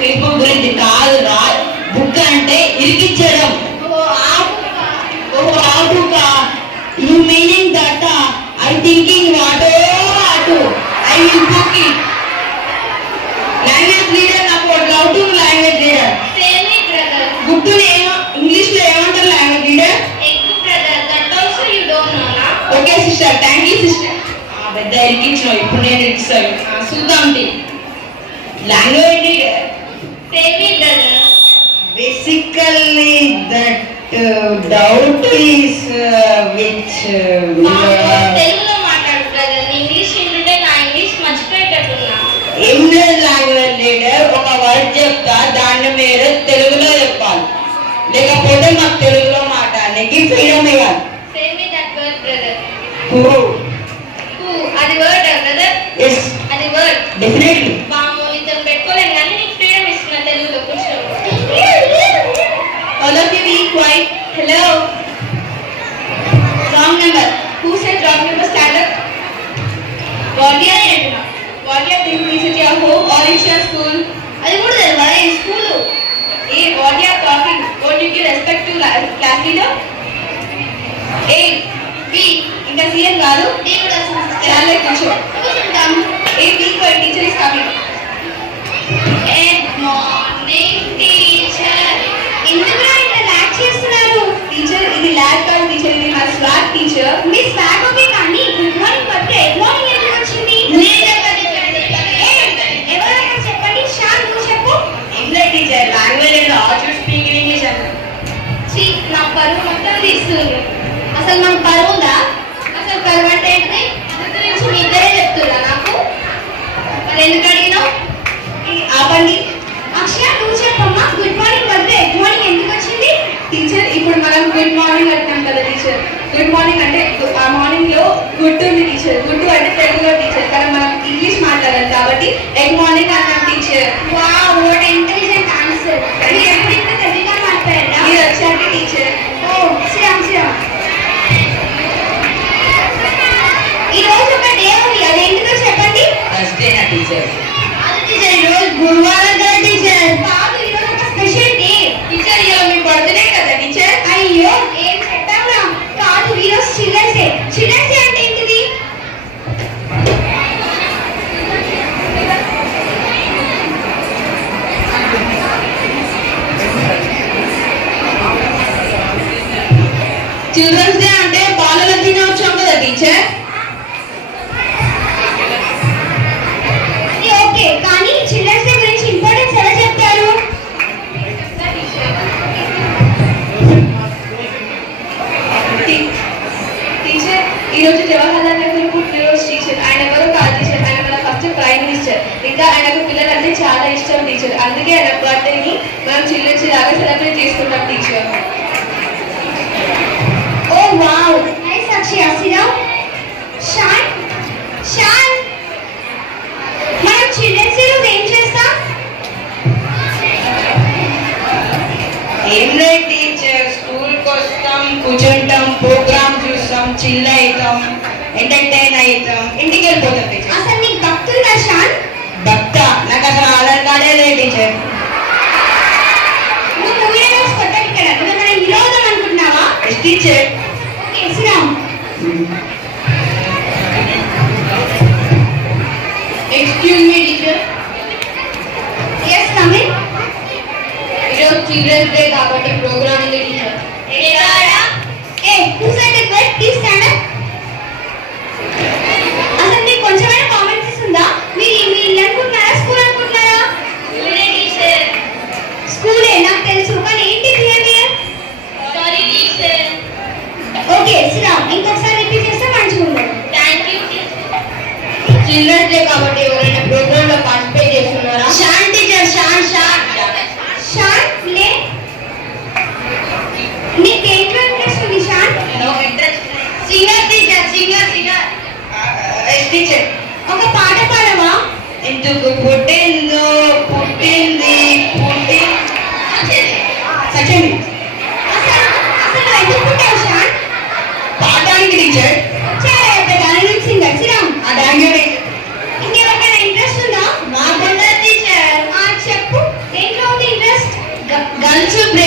Facebook గురించి కాదు రా, బుక్ అంటే ఇరికిచ్చడం. You meaning that I thinking what I will book it. Language leader about love to language leader. Same it, brother. Book to English లో ఏమంటారు language leader? Egg, brother. That also you don't know, na? Okay sister, thank you sister. పెద్ద ఇరికించావు, ఇప్పుడు నేను ఇరికిస్తాను. చూద్దాం language leader. Same it, brother. Basically that doubt is which తెలుగులో మాట్లాడు brother. English వింటుంటే నా ఇంగ్లీష్ మర్చిపోయేటట్టున్నా. ఏం లేదు లాంగ్వేజ్ లీడర్, ఒక వర్డ్ చెప్తా, దాన్ని మీరు తెలుగులో చెప్పాలి, లేకపోతే మాకు తెలుగులో మాట్లాడడానికి ఫ్రీడమ్ ఇవ్వాలి. Same me that word brother. Who అది వర్డ్ బ్రదర్. ఎస్ అది వర్డ్ డెఫినెట్లీ. బాము నీతో పెట్టుకోలేను కానీ నీకు ఫ్రీడమ్ ఇస్తున్నా తెలుగులో కూర్చో. All of you be quiet. Hello. Wrong number. Who said wrong number? Stand up. What do you think? What do you think? Is it your home or is your school? అది కూడా తెలుసా? ఈ school. A what you are talking? What you give respect to class leader? A B ఇంకా CM కాదు. D కూడా చాలా కూర్చో. కూర్చుంటాం. A B for teacher is coming. Good morning teacher. ఎందుకు ఇంత లాగ్ చేస్తున్నారు? టీచర్ ఇది లాగ్ కాదు టీచర్, ఇది నా స్వాగ్ టీచర్. మీ స్వాగ్ ఓకే కానీ గుడ్ మార్నింగ్ పడితే గుడ్ మార్నింగ్ ఎందుకు వచ్చింది? ఎవరైనా చెప్పండి. షాన్ నువ్వు చెప్పు. English teacher language all you speak in English అన్న. ఛీ నా పరువు మొత్తం తీస్తుంది. అసలు మనకు పరువు ఉందా? అసలు పరువు అంటే ఏంటిది? దాని గురించి మీ ఇద్దరే చెప్తున్నా నాకు. మరి ఎందుకు అడిగినావు? ఆపండి. అక్షయ నువ్వు చెప్పమ్మా. గుడ్ మార్నింగ్ పడితే గుడ్ మార్నింగ్ ఎందుకు వచ్చింది? టీచర్ ఇప్పుడు మనం గుడ్ మార్నింగ్ అంటాం కదా టీచర్. గుడ్ మార్నింగ్ అంటే ఆ మార్నింగ్ లో గుడ్ ఉంది టీచర్. గుడ్ అంటే తెలుగులో టీచర్, కానీ మనం ఇంగ్లీష్ మాట్లాడాలి కాబట్టి ఎగ్ మార్నింగ్ అంటాం teacher. Wow what intelligent answer. మీరు ఎప్పుడు ఇంత తెలివిగా మాట్లాడారా? మీరు వచ్చాక టీచర్. ఓ శ్రీరామ్ శ్రీరామ్. ఈ రోజు ఒక డే ఉంది, అది ఎందుకో చెప్పండి. థర్స్డేనా టీచర్? అది టీచర్ ఈ రోజు గురువారం కదా టీచర్. కాదు ఈ రోజు ఒక స్పెషల్ డే టీచర్. ఇవాళ మీ బర్త్డే కదా టీచర్. అయ్యో ఏం చెప్పావురా? కాదు ఈ రోజు చిల్డ్రన్స్ డే. చిల్డ్రన్స్ డే అంటే ఏంటిది? చిల్డ్రన్స్ డే అంటే బాలల దినోత్సవం కదా టీచర్. ఓకే కానీ చిల్డ్రన్స్ డే గురించి ఇంపార్టెన్స్ ఎలా చెప్తారు? టీచర్ ఈరోజు జవహర్లాల్ నెహ్రూ పుట్టినరోజు టీచర్. ఆయన ఎవరు కాదు టీచర్, ఆయన మన ఫస్ట్ ప్రైమ్ మినిస్టర్. ఇంకా ఆయనకు పిల్లలంటే చాలా ఇష్టం టీచర్. అందుకే ఆయన బర్త్డేని మనం చిల్డ్రన్స్ డే లాగా సెలబ్రేట్ చేసుకుంటాం టీచర్. ఓ వావ్ నైస్ అక్షయ. సిరామ్ షాన్ షాన్ మనం చిల్డ్రన్స్ డే రోజు ఏం చేస్తాం? ఏం లేదు టీచర్, స్కూల్కి వస్తాం, కూర్చుంటాం, ప్రోగ్రామ్ చూస్తాం, చిల్ అవుతాం, ఎంటర్టైన్ అవుతాం, ఇంటికి వెళ్ళిపోతాం టీచర్. అసలు నీకు భక్తుందా షాన్? భక్త నాకు అసలు ఆధార్ కార్డే లేదు టీచర్. నువ్వు మూవీ రోజు కొత్త ఇక్కడ నువ్వు మన హీరో అవుదాం అనుకుంటున్నావా? Yes teacher. Okay Sriram. Excuse me teacher. Yes coming. ఈరోజు చిల్డ్రన్స్ డే కాబట్టి ప్రోగ్రామ్ ఉంది టీచర్. ఏ who said that word? Please stand up. అసలు మీకు కొంచెమైనా కామన్ సెన్స్ ఉందా? మీరు మీ ఇల్లు అనుకుంటున్నారా స్కూల్ అనుకుంటున్నారా? టీచర్. స్కూలే నాకు తెలుసు, కానీ ఏంటి behaviour? Sorry teacher. Okay Sriram ఇంకొకసారి రిపీట్ చేస్తే మంచిగా ఉండదు. Thank you teacher. Children's day కాబట్టి ఎవరైనా ప్రోగ్రామ్ లో పార్టిసిపేట్ చేస్తున్నారా? షాన్ టీచర్. షాన్ షాన్ షాన్ ప్లే. నీకు దేంట్లో ఇంట్రెస్ట్ ఉంది Shaan? No interest. Singer teacher. Singer. Yes teacher. ఒక పాట పాడవా? ఎందుకు పుట్టిందో పుట్టింది సచండి. అసలు ఎందుకు పుట్టావు షాన్? పాడడానికి టీచర్. చాలా పెద్ద సింగర్ శ్రీరామ్. ఆ థ్యాంక్ యూ టీచర్. ఇంకెవరికైనా ఇంట్రెస్ట్ ఉందా? నాకున్న టీచర్. చెప్పు లంచ్